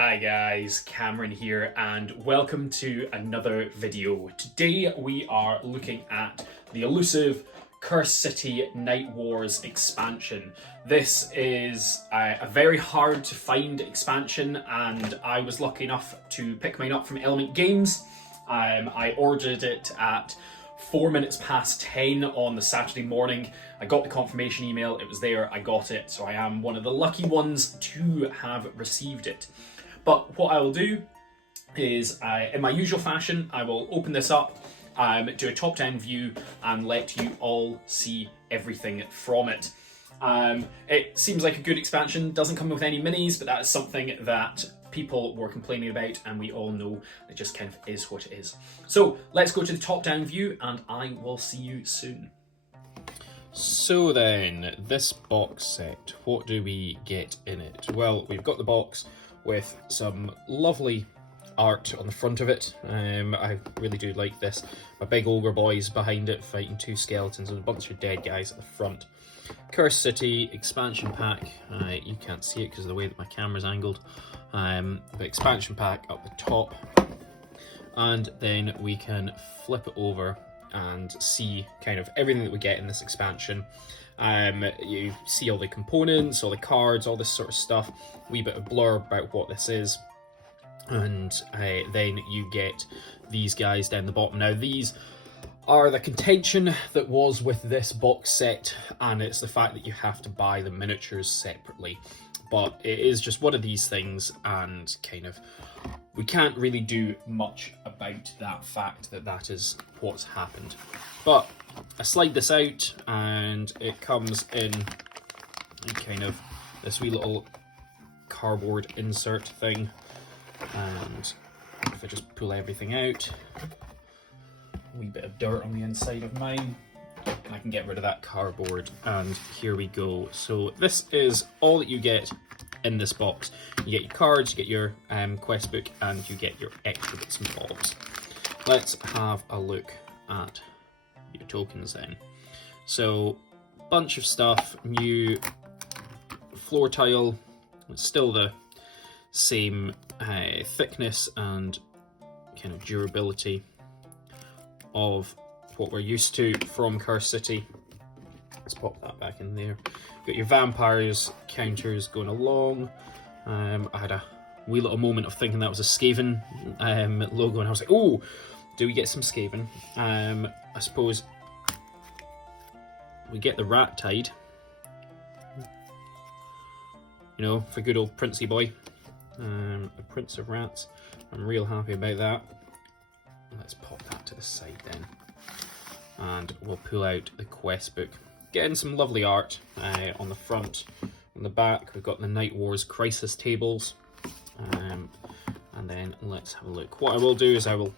Hi guys, Cameron here and welcome to another video. Today we are looking at the elusive City Nightwars expansion. This is a very hard to find expansion and I was lucky enough to pick mine up from Element Games. I ordered it at 4 minutes past 10 on the Saturday morning. I got the confirmation email, it was there, I got it, so I am one of the lucky ones to have received it. But what I will do is, in my usual fashion, I will open this up, do a top-down view, and let you all see everything from it. It seems like a good expansion, doesn't come with any minis, but that is something that people were complaining about, and we all know it just kind of is what it is. So let's go to the top-down view, and I will see you soon. So then, this box set, what do we get in it? Well, we've got the box with some lovely art on the front of it. I really do like this. My big ogre boys behind it fighting two skeletons and a bunch of dead guys at the front. Cursed City expansion pack. You can't see it because of the way that my camera's angled. The expansion pack up the top. And then we can flip it over and see kind of everything that we get in this expansion. You see all the components, all the cards, all this sort of stuff, wee bit of blurb about what this is, and then you get these guys down the bottom. Now these are the contention that was with this box set, and it's the fact that you have to buy the miniatures separately, but it is just one of these things, and kind of we can't really do much about that fact that that is what's happened. But I slide this out and it comes in kind of this wee little cardboard insert thing, and if I just pull everything out, a wee bit of dirt on the inside of mine, I can get rid of that cardboard, and here we go. So this is all that you get in this box. You get your cards, you get your quest book, and you get your extra bits and bobs. Let's have a look at your tokens then. So, bunch of stuff, new floor tile, it's still the same thickness and kind of durability of what we're used to from Cursed City. Let's pop that back in there. Got your vampires counters going along. I had a wee little moment of thinking that was a Skaven logo, and I was like, oh, do we get some Skaven? I suppose we get the rat tide. You know, for good old Princey boy. The Prince of Rats. I'm real happy about that. Let's pop that to the side then. And we'll pull out the quest book. Getting some lovely art on the front. On the back, we've got the Nightwars crisis tables. And then let's have a look. What I will do is I will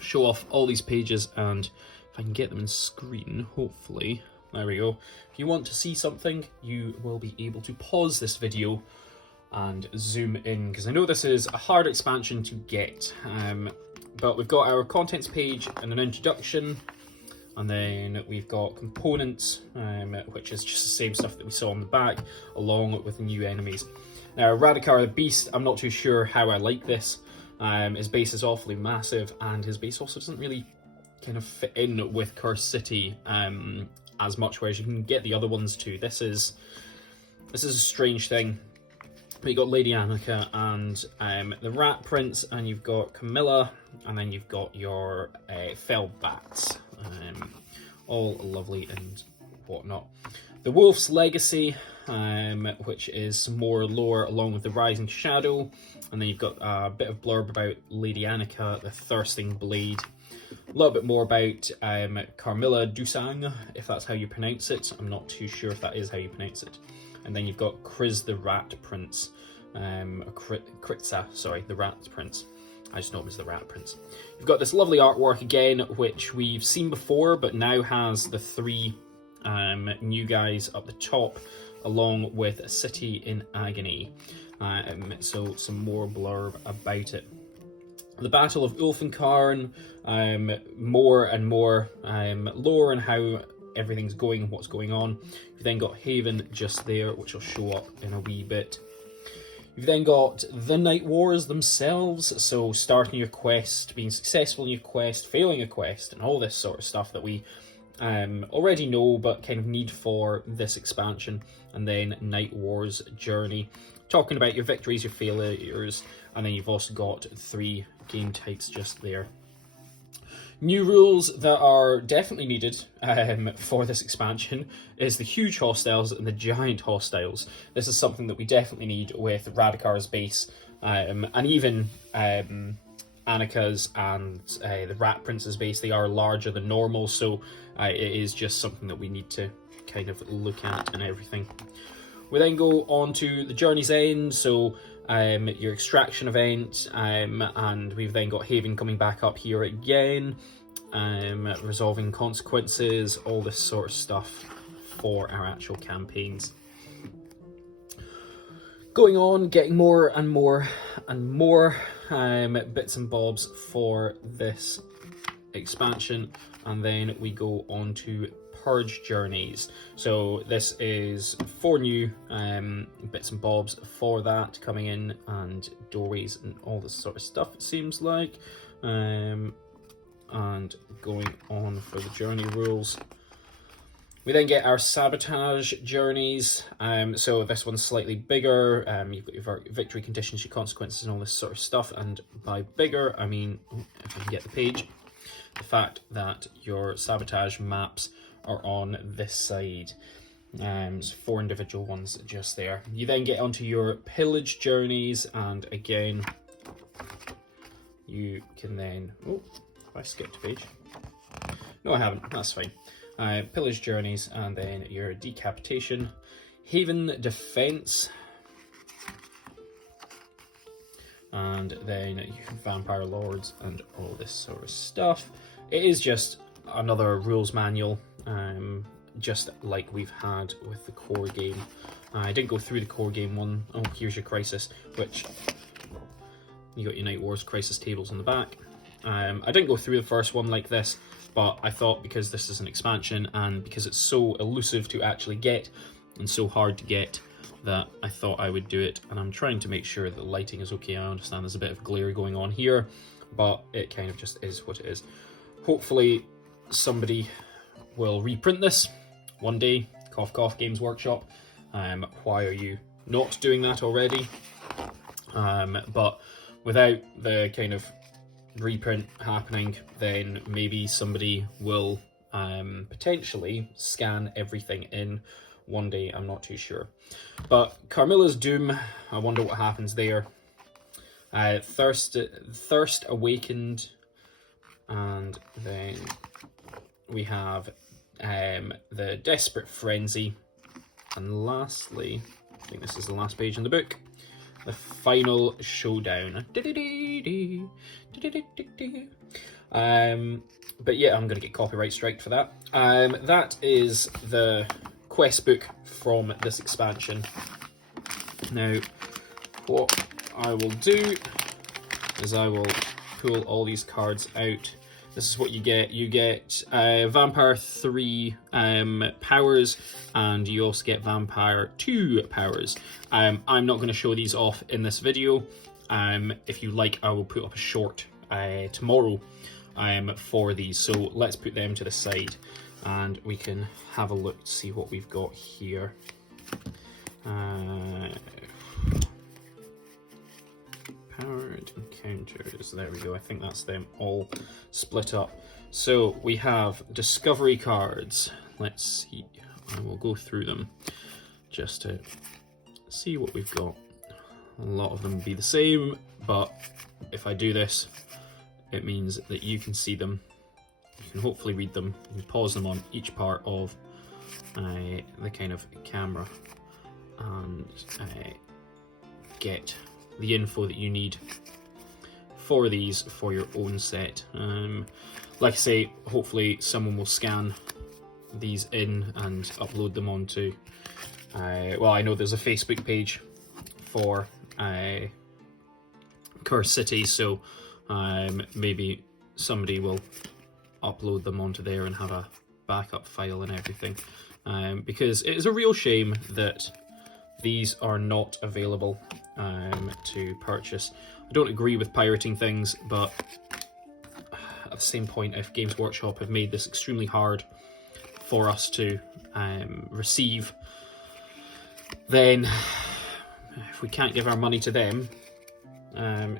show off all these pages, and if I can get them in screen, hopefully, there we go. If you want to see something, you will be able to pause this video and zoom in, because I know this is a hard expansion to get. But we've got our contents page and an introduction, and then we've got components, which is just the same stuff that we saw on the back, along with the new enemies. Now, Radikar the Beast, I'm not too sure how I like this. His base is awfully massive, and his base also doesn't really kind of fit in with Cursed City as much, whereas you can get the other ones too. This is a strange thing. But you've got Lady Annika and the Rat Prince, and you've got Camilla, and then you've got your Fell Bats. All lovely and whatnot. The Wolf's Legacy, which is some more lore along with the Rising Shadow, and then you've got a bit of blurb about Lady Annika, the Thirsting Blade, a little bit more about Carmilla Dusang, if that's how you pronounce it. I'm not too sure if that is how you pronounce it. And then you've got Kriz the Rat Prince, Kritza, sorry, the Rat Prince. I just know it was the Rat Prince. You've got this lovely artwork again, which we've seen before, but now has the three new guys up the top, along with a City in Agony. So some more blurb about it. The Battle of Ulfenkarn, more and more lore and how everything's going and what's going on. You've then got Haven just there, which will show up in a wee bit. You've then got the Night Wars themselves, so starting your quest, being successful in your quest, failing a quest, and all this sort of stuff that we already know but kind of need for this expansion. And then Night Wars Journey, talking about your victories, your failures, and then you've also got 3 game types just there. New rules that are definitely needed for this expansion is the huge hostiles and the giant hostiles. This is something that we definitely need with Radikar's base, and even Annika's and the Rat Prince's base. They are larger than normal, so it is just something that we need to kind of look at and everything. We then go on to the Journey's End, so your extraction event, and we've then got Haven coming back up here again, resolving consequences, all this sort of stuff for our actual campaigns. Going on, getting more and more and more bits and bobs for this expansion, and then we go on to Purge Journeys. So this is 4 new bits and bobs for that coming in, and doorways and all this sort of stuff, it seems like. And going on for the journey rules. We then get our Sabotage Journeys. So this one's slightly bigger. You've got your victory conditions, your consequences, and all this sort of stuff. And by bigger, I mean, if I can get the page, the fact that your Sabotage maps are on this side. So 4 individual ones just there. You then get onto your Pillage Journeys, and again, you can then... Oh, I skipped a page. No, I haven't. That's fine. Pillage Journeys, and then your Decapitation. Haven Defense. And then your Vampire Lords and all this sort of stuff. It is just another rules manual, just like we've had with the core game. I didn't go through the core game one. Oh, here's your Crisis, which you got your Night Wars Crisis tables on the back. I didn't go through the first one like this, but I thought because this is an expansion and because it's so elusive to actually get and so hard to get, that I thought I would do it. And I'm trying to make sure that the lighting is okay. I understand there's a bit of glare going on here, but it kind of just is what it is. Hopefully somebody will reprint this one day. Cough cough, Games Workshop. Why are you not doing that already? But without the kind of reprint happening, then maybe somebody will potentially scan everything in one day. I'm not too sure. But Carmilla's Doom, I wonder what happens there. Thirst Awakened, and then we have the Desperate Frenzy, and lastly, I think this is the last page in the book, the Final Showdown. But yeah, I'm going to get copyright striked for that. That is the quest book from this expansion. Now, what I will do is I will pull all these cards out. This is what you get. You get Vampire 3 powers, and you also get Vampire 2 powers. I'm not going to show these off in this video. If you like, I will put up a short tomorrow for these. So let's put them to the side, and we can have a look to see what we've got here. Powered encounters, there we go. I think that's them all split up. So we have discovery cards. Let's see, I will go through them just to see what we've got. A lot of them be the same, but if I do this, it means that you can see them. You can hopefully read them. You can pause them on each part of the kind of camera and get the info that you need for these for your own set. Like I say, hopefully someone will scan these in and upload them onto well, I know there's a Facebook page for Curse City, so maybe somebody will upload them onto there and have a backup file and everything, because it is a real shame that these are not available to purchase. I don't agree with pirating things, but at the same point, if Games Workshop have made this extremely hard for us to receive, then if we can't give our money to them,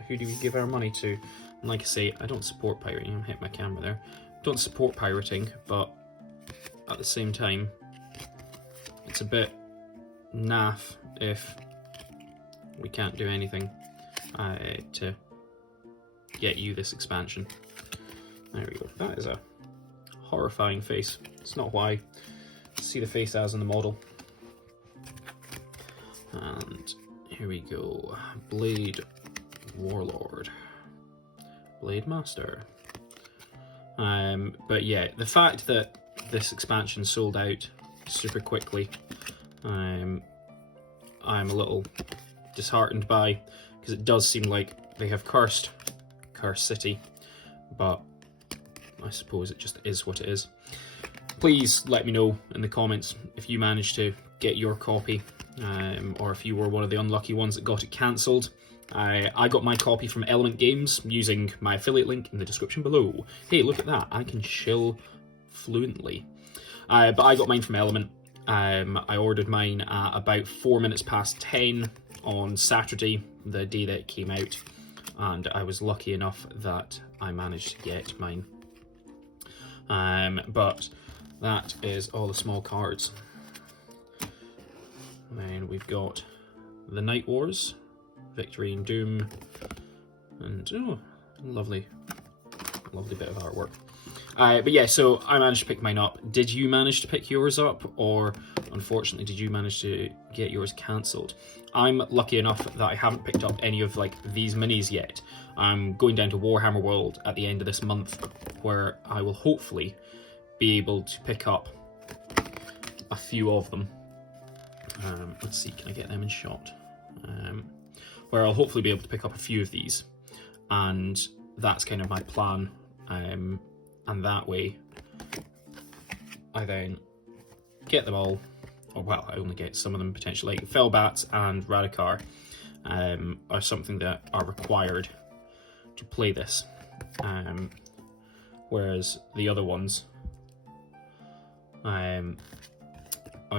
who do we give our money to? And like I say, I don't support pirating. I hit my camera there. Don't support pirating, but at the same time, it's a bit naff if we can't do anything to get you this expansion. There we go. That is a horrifying face. It's not what I see the face as in the model. And here we go. Blade Warlord. Blade Master. But yeah, the fact that this expansion sold out super quickly, I'm a little disheartened by, because it does seem like they have cursed City, but I suppose it just is what it is. Please let me know in the comments if you managed to get your copy, or if you were one of the unlucky ones that got it cancelled. I got my copy from Element Games using my affiliate link in the description below. Hey, look at that, I can shill fluently. But I got mine from Element. I ordered mine at about 4 minutes past 10 on Saturday, the day that it came out, and I was lucky enough that I managed to get mine. But that is all the small cards. And then we've got the Nightwars, Victory and Doom, and oh, lovely bit of artwork. But yeah, so I managed to pick mine up. Did you manage to pick yours up, or unfortunately did you manage to get yours cancelled? I'm lucky enough that I haven't picked up any of like these minis yet. I'm going down to Warhammer World at the end of this month, where I will hopefully be able to pick up a few of them. Let's see, can I get them in shot? Where I'll hopefully be able to pick up a few of these, and that's kind of my plan. And that way I then get them all, or well, I only get some of them potentially. Like Felbats and Radikar are something that are required to play this, whereas the other ones are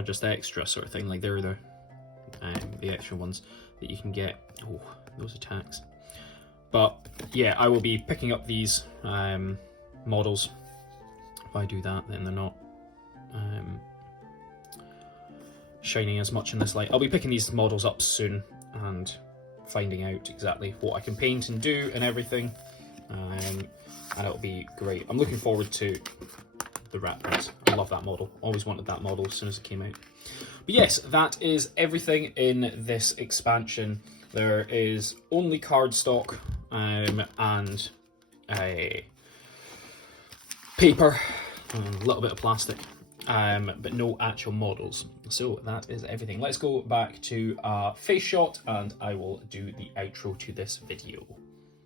just extra sort of thing. Like they're the extra ones that you can get. Oh, those attacks. But yeah, I will be picking up these models. If I do that, then they're not shining as much in this light. I'll be picking these models up soon and finding out exactly what I can paint and do and everything, and it'll be great. I'm looking forward to the Rat Prince. I love that model. Always wanted that model as soon as it came out. But yes, that is everything in this expansion. There is only cardstock and a paper, and a little bit of plastic, but no actual models. So that is everything. Let's go back to face shot, and I will do the outro to this video.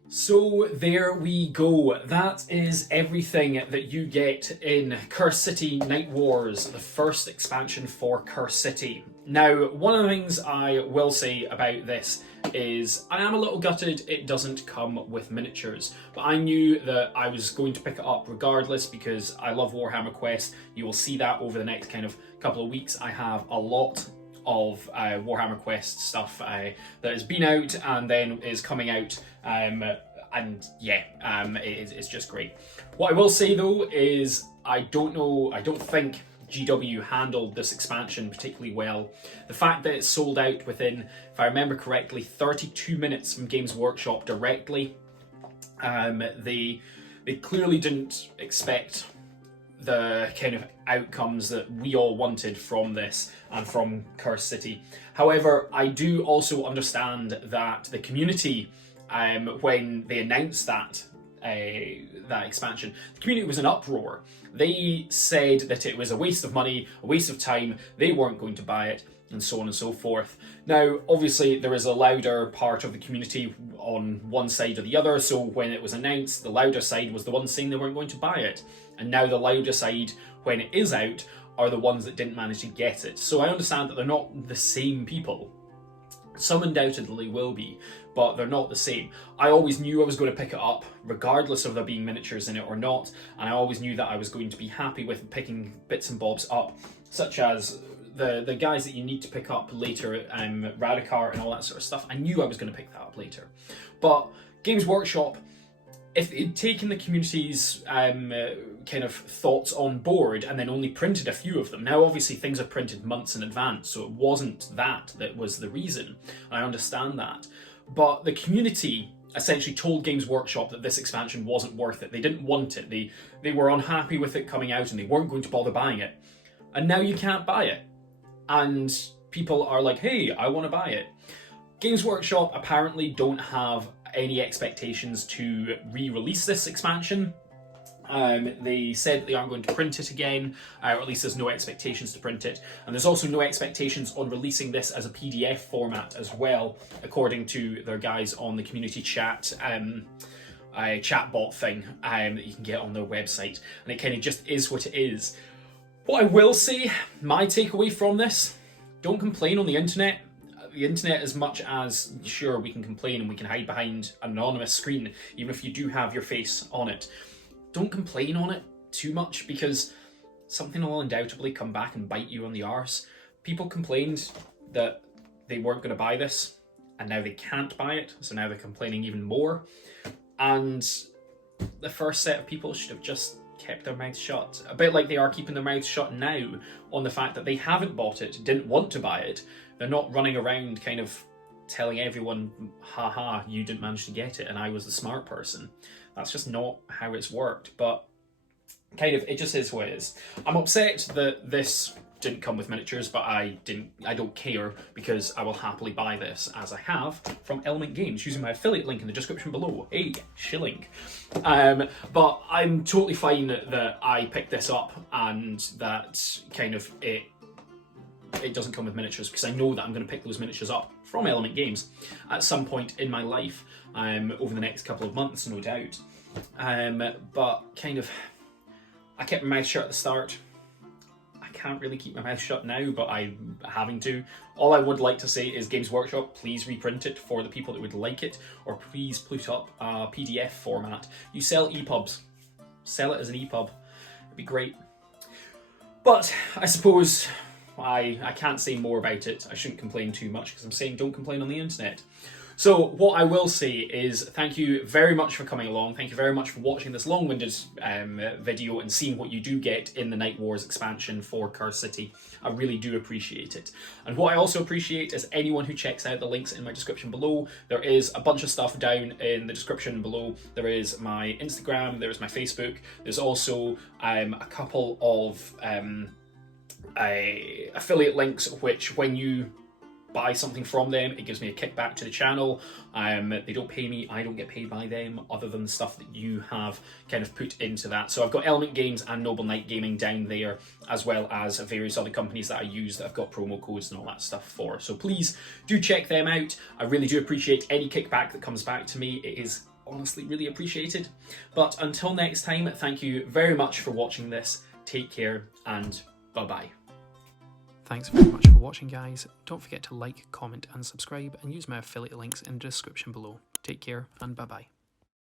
So there we go. That is everything that you get in City Nightwars, the first expansion for City. Now, one of the things I will say about this is I am a little gutted it doesn't come with miniatures, but I knew that I was going to pick it up regardless because I love Warhammer Quest. You will see that over the next kind of couple of weeks. I have a lot of Warhammer Quest stuff that has been out and then is coming out, and yeah, it's just great. What I will say though is I don't think GW handled this expansion particularly well. The fact that it sold out within, if I remember correctly, 32 minutes from Games Workshop directly, they clearly didn't expect the kind of outcomes that we all wanted from this and from Cursed City. However, I do also understand that the community, when they announced that expansion, the community was in uproar. They said that it was a waste of money, a waste of time, they weren't going to buy it, and so on and so forth. Now, obviously, there is a louder part of the community on one side or the other, so when it was announced, the louder side was the one saying they weren't going to buy it. And now the louder side, when it is out, are the ones that didn't manage to get it. So I understand that they're not the same people. Some undoubtedly will be, but they're not the same. I always knew I was going to pick it up, regardless of there being miniatures in it or not, and I always knew that I was going to be happy with picking bits and bobs up, such as the guys that you need to pick up later, Radikar and all that sort of stuff. I knew I was going to pick that up later. But Games Workshop, if they'd taken the community's kind of thoughts on board and then only printed a few of them. Now, obviously, things are printed months in advance, so it wasn't that was the reason. I understand that. But the community essentially told Games Workshop that this expansion wasn't worth it. They didn't want it. They were unhappy with it coming out and they weren't going to bother buying it. And now you can't buy it. And people are like, hey, I want to buy it. Games Workshop apparently don't have any expectations to re-release this expansion. They said they aren't going to print it again, or at least there's no expectations to print it. And there's also no expectations on releasing this as a PDF format as well, according to their guys on the community chat, a chatbot thing that you can get on their website. And it kind of just is what it is. What I will say, my takeaway from this, don't complain on the internet. The internet, as much as, sure, we can complain and we can hide behind an anonymous screen, even if you do have your face on it. Don't complain on it too much, because something will undoubtedly come back and bite you on the arse. People complained that they weren't going to buy this, and now they can't buy it, so now they're complaining even more. And the first set of people should have just kept their mouths shut. A bit like they are keeping their mouths shut now on the fact that they haven't bought it, didn't want to buy it. They're not running around kind of telling everyone, haha, you didn't manage to get it and I was the smart person. That's just not how it's worked, but kind of, it just is what it is. I'm upset that this didn't come with miniatures, but I don't care, because I will happily buy this, as I have, from Element Games, using my affiliate link in the description below. Hey, shilling. But I'm totally fine that I picked this up and that kind of it doesn't come with miniatures, because I know that I'm going to pick those miniatures up from Element Games at some point in my life, over the next couple of months, no doubt. But kind of, I kept my mouth shut at the start. I can't really keep my mouth shut now, but I'm having to. All I would like to say is, Games Workshop, please reprint it for the people that would like it, or please put up a PDF format. You sell EPUBs. Sell it as an EPUB. It'd be great. But I suppose I can't say more about it. I shouldn't complain too much, because I'm saying don't complain on the internet. So what I will say is, thank you very much for coming along. Thank you very much for watching this long-winded video and seeing what you do get in the Nightwars expansion for Curse City. I really do appreciate it. And what I also appreciate is anyone who checks out the links in my description below. There is a bunch of stuff down in the description below. There is my Instagram, there is my Facebook. There's also a couple of affiliate links, which when you buy something from them, it gives me a kickback to the channel. They don't pay me, I don't get paid by them, other than the stuff that you have kind of put into that. So I've got Element Games and Noble Knight Gaming down there, as well as various other companies that I use that I've got promo codes and all that stuff for. So please do check them out. I really do appreciate any kickback that comes back to me. It is honestly really appreciated. But until next time, thank you very much for watching this. Take care and bye-bye. Thanks very much for watching, guys. Don't forget to like, comment and subscribe, and use my affiliate links in the description below. Take care and bye-bye.